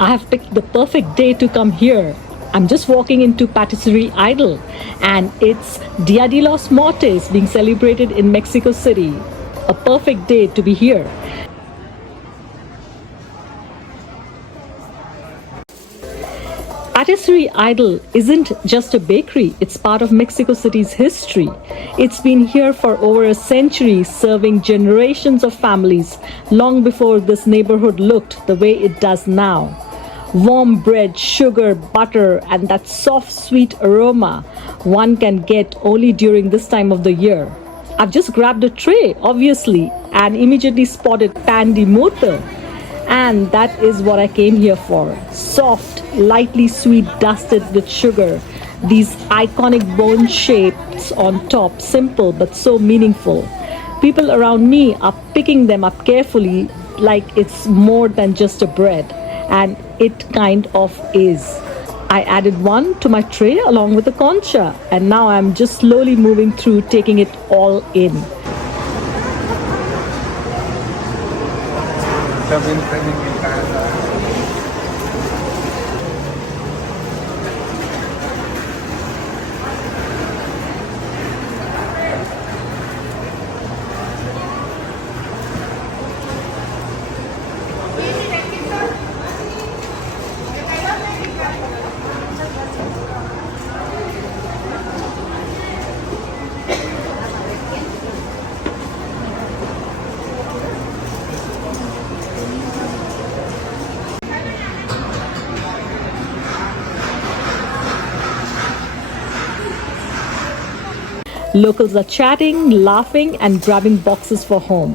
I have picked the perfect day to come here. I'm just walking into Pastelería Ideal, and it's Dia de los Muertos being celebrated in Mexico City. A perfect day to be here. Pastelería Ideal isn't just a bakery, it's part of Mexico City's history. It's been here for over a century, serving generations of families long before this neighborhood looked the way it does now. Warm bread, sugar, butter, and that soft, sweet aroma one can get only during this time of the year. I've just grabbed a tray, obviously, and immediately spotted pan de muerto. And that is what I came here for. Soft, lightly sweet, dusted with sugar. These iconic bone shapes on top, simple but so meaningful. People around me are picking them up carefully like it's more than just a bread. And it kind of is. I added one to my tray along with the concha, and now I'm just slowly moving through, taking it all in. Locals are chatting, laughing, and grabbing boxes for home.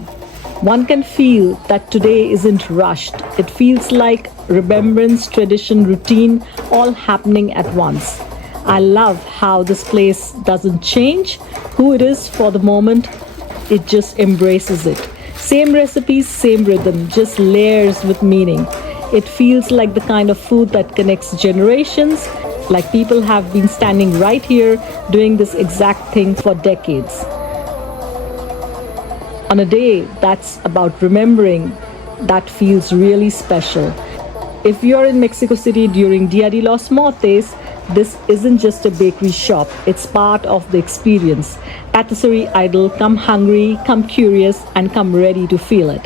One can feel that today isn't rushed. It feels like remembrance, tradition, routine, all happening at once. I love how this place doesn't change who it is for the moment, it just embraces it. Same recipes, same rhythm, just layers with meaning. It feels like the kind of food that connects generations, like people have been standing right here doing this exact thing for decades. On a day that's about remembering, that feels really special. If you're in Mexico City during Dia de los Muertos, this isn't just a bakery shop, it's part of the experience. Pastelería Ideal, come hungry, come curious, and come ready to feel it.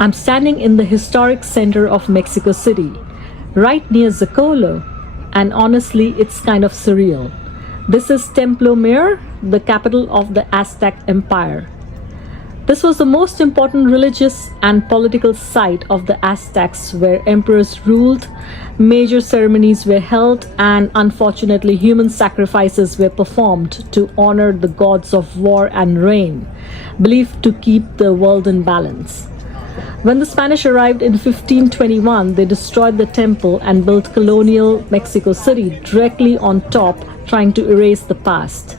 I'm standing in the historic center of Mexico City, right near Zocalo, and honestly, it's kind of surreal. This is Templo Mayor, the capital of the Aztec Empire. This was the most important religious and political site of the Aztecs, where emperors ruled, major ceremonies were held, and unfortunately human sacrifices were performed to honor the gods of war and rain, believed to keep the world in balance. When the Spanish arrived in 1521, they destroyed the temple and built colonial Mexico City directly on top, trying to erase the past.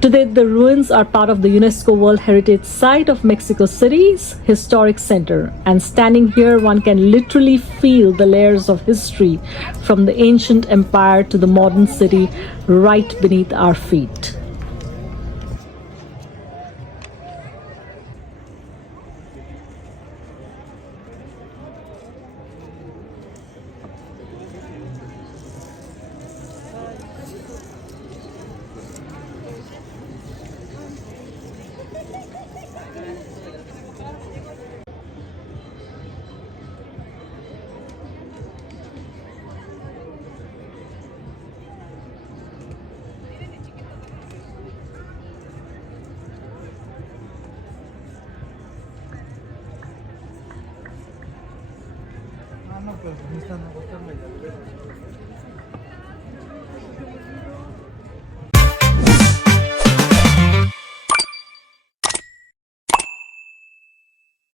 Today, the ruins are part of the UNESCO World Heritage Site of Mexico City's historic center. And standing here, one can literally feel the layers of history from the ancient empire to the modern city right beneath our feet. No, pero necesitan agostarme.